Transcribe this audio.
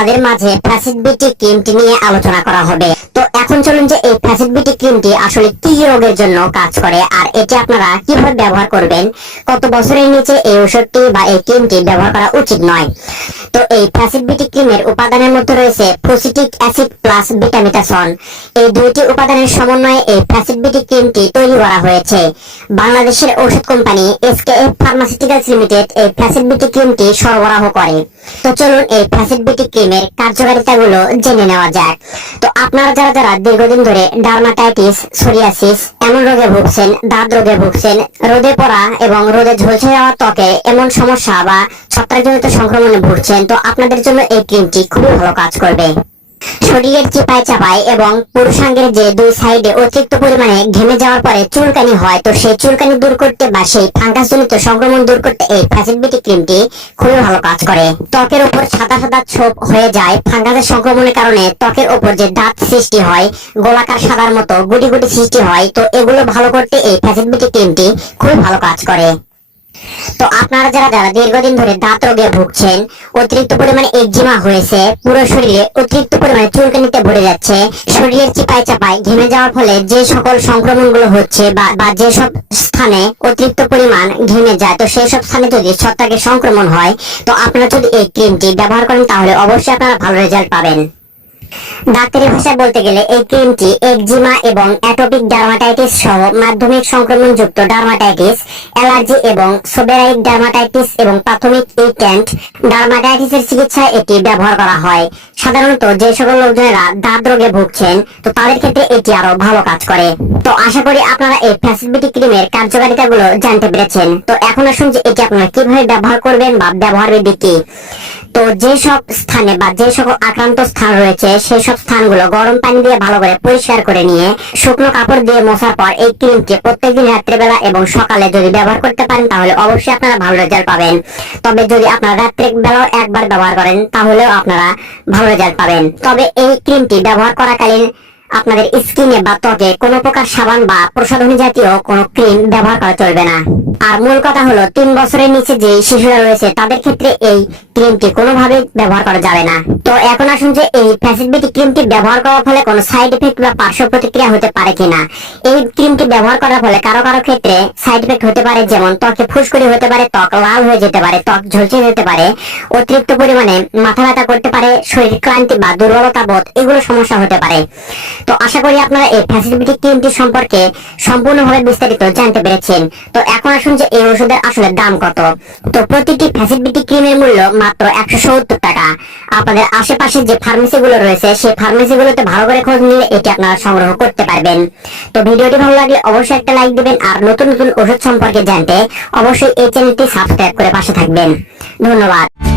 আপনাদের মাঝে ফ্যাসিড বিউটি ক্রিমটি নিয়ে আলোচনা করা হবে। তো এখন চলুন যে এই ফ্যাসিড বিউটি ক্রিমটি আসলে কি রোগের জন্য কাজ করে আর এটি আপনারা কিভাবে ব্যবহার করবেন, কত বছরের নিচে এই ওষুধটি বা এই ক্রিমটি ব্যবহার করা উচিত নয়। তো এই ফ্যাসিড বিউটি ক্রিমের উপাদানের মধ্যে রয়েছে ফসিটিক অ্যাসিড প্লাস ভিটামিটাসন। এই দুইটি উপাদানের সমন্বয়ে এই ফ্যাসিড বিউটি ক্রিমটি তৈরি করা হয়েছে। বাংলাদেশের ঔষধ কোম্পানি এসকেএফ ফার্মাসিউটিক্যালস লিমিটেড এই ফ্যাসিড বিউটি ক্রিমটি সরবরাহ করে। তো চলুন এই ফ্যাসিড বিউটি ক্রিমের কার্যকারিতাগুলো জেনে নেওয়া যাক। তো আপনারা যারা দীর্ঘদিন ধরে ডার্মাটাইটিস, সোরিয়াসিস এমন রোগে ভুগছেন, দাঁত রোগে ভুগছেন, রোদে পড়া এবং রোদে ঝলসে যাওয়া ত্বকে এমন সমস্যা বা ছত্রাকজনিত সংক্রমণে ভুগছেন, তো আপনাদের জন্য এই ক্রিমটি খুবই ভালো কাজ করবে। শরীরের চিপায় চাপায় এবং পুরুষাঙ্গের যে দুই সাইডে অতিরিক্ত পরিমাণে ঘেমে যাওয়ার পরে চুলকানি হয়, তো সেই চুলকানি দূর করতে বা সেই ফাঙ্গাসজনিত সংক্রমণ দূর করতে এই ফ্যাসিড বিউটি ক্রিমটি খুবই ভালো কাজ করে। ত্বকের উপর সাদা সাদা ছোপ হয়ে যায় ফাঙ্গাসের সংক্রমণের কারণে, ত্বকের উপর যে দাঁত সৃষ্টি হয়, গোলাকার সাদার মতো গুটি গুটি সৃষ্টি হয়, তো এগুলো ভালো করতে এই ফ্যাসিড বিউটি ক্রিমটি খুবই ভালো কাজ করে। তো আপনারা যারা দীর্ঘদিন ধরে দাঁত রোগে ভুগছেন, অতিরিক্ত পরিমাণে একজিমা হয়েছে, পুরো শরীরে অতিরিক্ত পরিমাণে চুলকানিতে ভরে যাচ্ছে, শরীরের চিপায় চাপায় ঘেমে যাওয়ার ফলে যে সকল সংক্রমণগুলো হচ্ছে বা যেসব স্থানে অতিরিক্ত পরিমাণ ঘেমে যায়, তো সেই সব স্থানে যদি ছত্রাকের সংক্রমণ হয়, তো আপনারা যদি এই ক্রিমটি ব্যবহার করেন তাহলে অবশ্যই আপনারা ভালো রেজাল্ট পাবেন। ডাক্তারি ভাষায় বলতে গেলে এই ক্রিমটি একজিমা এবং অ্যাটোপিক ডার্মাটাইটিস সহ মাধ্যমিক সংক্রমণযুক্ত ডার্মাটাইটিস, অ্যালার্জি এবং সোবেরাইক ডার্মাটাইটিস এবং প্রাথমিক এটেন্ট ডার্মাটাইটিসের চিকিৎসায় এটি ব্যবহার করা হয়। সাধারণত যে সকল লোকজনেরা দাঁত রোগে ভুগছেন, তো তাদের ক্ষেত্রে এটি আরো ভালো কাজ করে। তো আশা করি আপনারা এই ফ্যাসিড বিউটি ক্রিমের কার্যকারিতাগুলো জানতে পেরেছেন। তো এখন আসুন যে এটি আপনারা কিভাবে ব্যবহার করবেন বা ব্যবহার বিধি কি। তো যে সব স্থানে বা যে সকল আক্রান্ত স্থান রয়েছে সেই সব স্থানগুলো গরম পানি দিয়ে ভালো করে পরিষ্কার করে নিয়ে শুকনো কাপড় দিয়ে মোছার পর এই ক্রিমটি প্রত্যেকদিন রাত্রেবেলা এবং সকালে যদি ব্যবহার করতে পারেন তাহলে অবশ্যই আপনারা ভালো রেজাল্ট পাবেন। তবে যদি আপনারা রাত্রেবেলাও একবার ব্যবহার করেন তাহলেও আপনারা ভালো রেজাল্ট পাবেন। তবে এই ক্রিমটি ব্যবহার করাকালীন আপনাদের স্কিনে বা ত্বকে কোনো প্রকার সাবান বা প্রসাধনী জাতীয় কোনো ক্রিম ব্যবহার করা চলবে না। আর মূল কথা হলো 3 বছরের নিচে যে শিশুরা রয়েছে তাদের ক্ষেত্রে এই ক্রিমটি কোনোভাবে ব্যবহার করা যাবে না। তো এখন আসুন যে এই ফ্যাসিড বিউটি ক্রিমটি ব্যবহার করার ফলে কোনো সাইড এফেক্ট বা পার্শ্ব প্রতিক্রিয়া হতে পারে কিনা। এই ক্রিমটি ব্যবহার করার ফলে কারো কারো ক্ষেত্রে সাইড এফেক্ট হতে পারে, যেমন ত্বকে ফুসকুড়ি হতে পারে, ত্বক লাল হয়ে যেতে পারে, ত্বক ঝলসে যেতে পারে, অতিরিক্ত পরিমাণে মাথা ব্যথা করতে পারে, শরীর ক্লান্তি বা দুর্বলতা বোধ এগুলো সমস্যা হতে পারে। তো আশা করি আপনারা এই ফ্যাসিড বিউটি ক্রিমটি সম্পর্কে সম্পূর্ণভাবে বিস্তারিত জানতে পেরেছেন। তো এখন আসুন যে এই ওষুধের আসলে দাম কত। তো প্রতিটি ফ্যাসিড বিউটি ক্রিমের মূল্য মাত্র 170 টাকা। আপনাদের আশেপাশে যে ফার্মেসিগুলো রয়েছে সেই ফার্মেসিগুলোতে ভালো করে খোঁজ নিলে এটি আপনারা সংগ্রহ করতে পারবেন। তো ভিডিওটি ভালো লাগলে অবশ্যই একটা লাইক দিবেন আর নতুন নতুন ওষুধ সম্পর্কে জানতে অবশ্যই এই চ্যানেলটি সাবস্ক্রাইব করে পাশে থাকবেন। ধন্যবাদ।